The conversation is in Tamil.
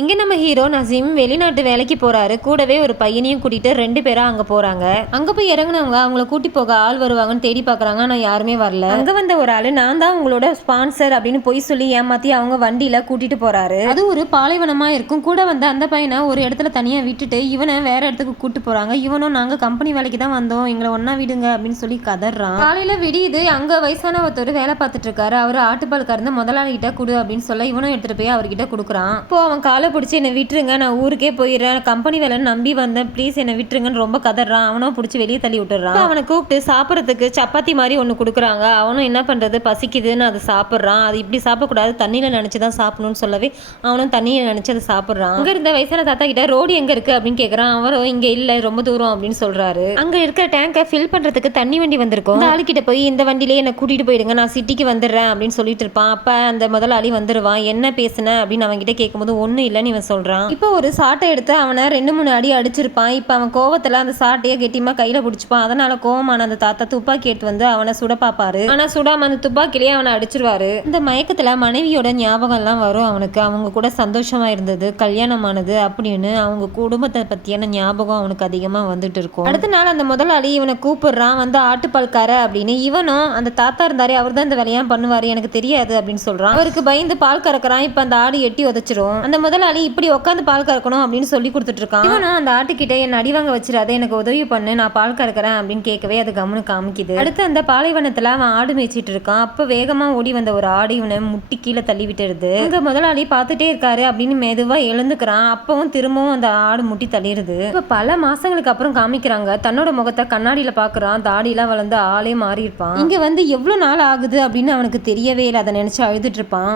இங்கே நம்ம ஹீரோ நசீம் வெளிநாட்டு வேலைக்கு போறாரு. கூடவே ஒரு பையனையும் கூட்டிட்டு 2 பேரா அங்க போறாங்க. அங்க போய் இறங்குனவங்க அவங்கள கூட்டி போக ஆள் வருவாங்கன்னு தேடி பாக்குறாங்க. ஆனா யாருமே வரல. அங்க வந்த ஒரு ஆளு நான் தான் உங்களோட ஸ்பான்சர் அப்படின்னு பொய் சொல்லி ஏமாத்தி அவங்க வண்டியில கூட்டிட்டு போறாரு. அது ஒரு பாலைவனமா இருக்கும். கூட வந்து அந்த பையனை ஒரு இடத்துல தனியா விட்டுட்டு இவனை வேற இடத்துக்கு கூட்டு போறாங்க. இவனும் நாங்க கம்பெனி வேலைக்கு தான் வந்தோம், எங்களை ஒன்னா விடுங்க அப்படின்னு சொல்லி கதறான். காலையில விடியுது. அங்க வயசான ஒருத்தர் வேலை பார்த்துட்டு இருக்காரு. அவரு ஆட்டுப்பால் கறந்து முதலாளி கிட்ட கொடு அப்படின்னு சொல்ல இவனும் எடுத்துட்டு போய் அவர்கிட்ட கொடுக்குறான். இப்போ அவன் காலை பிடிச்சி என்னை விட்டுருங்க, நான் ஊருக்கே போயிடுறேன், கம்பெனி வேலைன்னு நம்பி வந்தேன், ப்ளீஸ் என்னை விட்டுருங்கன்னு ரொம்ப கதறான். அவனும் பிடிச்சி வெளியே தள்ளி விட்டுறான். அவனை கூப்பிட்டு சாப்பிட்றதுக்கு சப்பாத்தி மாதிரி ஒன்று கொடுக்குறாங்க. அவனும் என்ன பண்ணுறது, பசிக்குதுன்னு அதை சாப்பிட்றான். அது இப்படி சாப்பிடக்கூடாது, தண்ணியில் நினச்சி தான் சாப்பிடணும்னு சொல்லவே அவனும் தண்ணியை நினச்சி அதை சாப்பிட்றான். அங்கே இருந்த வயசான தாத்தா கிட்ட ரோடு எங்கே இருக்குது அப்படின்னு கேட்குறான். அவரும் இங்கே இல்லை, ரொம்ப தூரம் அப்படின்னு சொல்கிறாரு. அங்கே இருக்கிற டேங்கை ஃபில் பண்ணுறதுக்கு தண்ணி வண்டி வந்திருக்கும். அந்த ஆளுக்கிட்ட போய் இந்த வண்டியிலே என்னை கூட்டிகிட்டு போயிடுங்க, நான் சிட்டிக்கு வந்துடுறேன் அப்படின்னு சொல்லிட்டு இருப்பான். அப்போ அந்த முதலாளி வந்துடுவான். என்ன பேசுன அப்படின்னு அவன்கிட்ட கேட்கும்போது ஒன்றும் இல்லைன்னு இவன் சொல்கிறான். இப்போ ஒரு சாட்டை எடுத்து அவனை 2-3 அடி அடிச்சிருப்பான். இப்போ அவன் கோவத்தில் அந்த சாட்டையை கெட்டியமாக கையில் பிடிச்சிப்பான். அதனால கோவமான அந்த தாத்தா துப்பாக்கி எடுத்து வந்து அவனை சுட பார்ப்பாரு. ஆனால் சுடாம அந்த துப்பாக்கிலேயே அவனை அடிச்சிருவாரு. இந்த மயக்கத்தில் மனைவியோட ஞாபகம்லாம் வரும் அவனுக்கு. அவங்க கூட சந்தோஷமா இருந்தது, கல்யாணமானது அப்படின்னு அவங்க குடும்பத்தை பற்றியான ஞாபகம் அவனுக்கு அதிகமாக வந்துட்டு இருக்கும். அடுத்த நாள் அந்த முதலாளி இவனை கூப்பிடுறான், வந்து ஆட்டுப்பால்கார அப்படின்னு. இவனும் அந்த தாத்தா இருந்தாரு, அவர் தான் இந்த வேலையா பண்ணுவாரு, எனக்கு தெரியாது அப்படின்னு சொல்றான். அவருக்கு பயந்து பால் கறக்குறான். இப்போ அந்த ஆடு எட்டி உதச்சிரும். அந்த முதலாளி இப்படி உட்காந்து பால் கறக்கணும் அப்படின்னு சொல்லி கொடுத்துட்டு இருக்கான். இவனும் அந்த ஆட்டுக்கிட்ட என் அடிவாங்க வச்சிடாத, எனக்கு உதவி பண்ணு, நான் பால் கறக்கிறேன் அப்படின்னு கேட்கவே அது கம்முன்னு காமிக்குது. அடுத்து அந்த பாலைவனத்துல அவன் ஆடு மேய்ச்சிட்டு இருக்கான். அப்ப வேகமா ஓடி வந்த ஒரு ஆடு இவனை முட்டி கீழே தள்ளி விட்டுருது. அங்க முதலாளி பார்த்துட்டே இருக்காரு அப்படின்னு மெதுவா எழுந்துக்கிறான். அப்பவும் திரும்பவும் அந்த ஆடு முட்டி தள்ளிடுது. இப்ப பல மாசங்களுக்கு அப்புறம் காமிக்கிறாங்க. தன்னோட முகத்தை கண்ணாடியில பாக்குறான். தாடியெல்லாம் வளர்ந்து ஆளே மாறி இருப்பான். இங்க வந்து எவ்வளவு நாள் ஆகுது அப்படின்னு அவனுக்கு தெரியவே இல்லை. அதை நினைச்சு அழுதுட்டு இருப்பான்.